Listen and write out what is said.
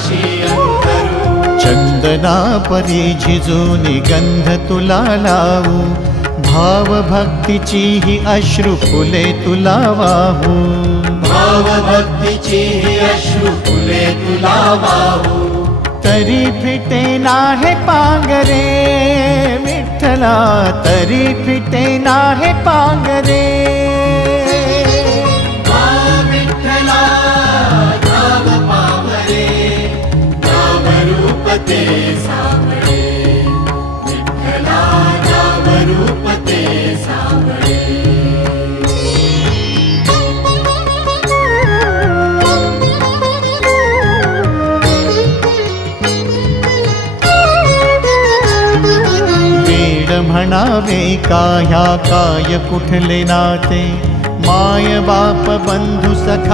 पाशी अंतरू। चंदना परी झिजूनी गंध तुला लावू, भाव भक्तीची ही अश्रु फुले तुला वाहू। भाव भक्तीची ही अश्रु फुले तुला वाहू। तरी फिटे नाहे पांगरे विठ्ठला, तरी फिटे नाहे पांगरे। विठ्ठला नाम पावरे, नाम रूप ते सावळे। विठ्ठला नाम रूप ते सावळे। म्हणावे का ह्या काय कुठले नाते, माय बाप बंधू सखा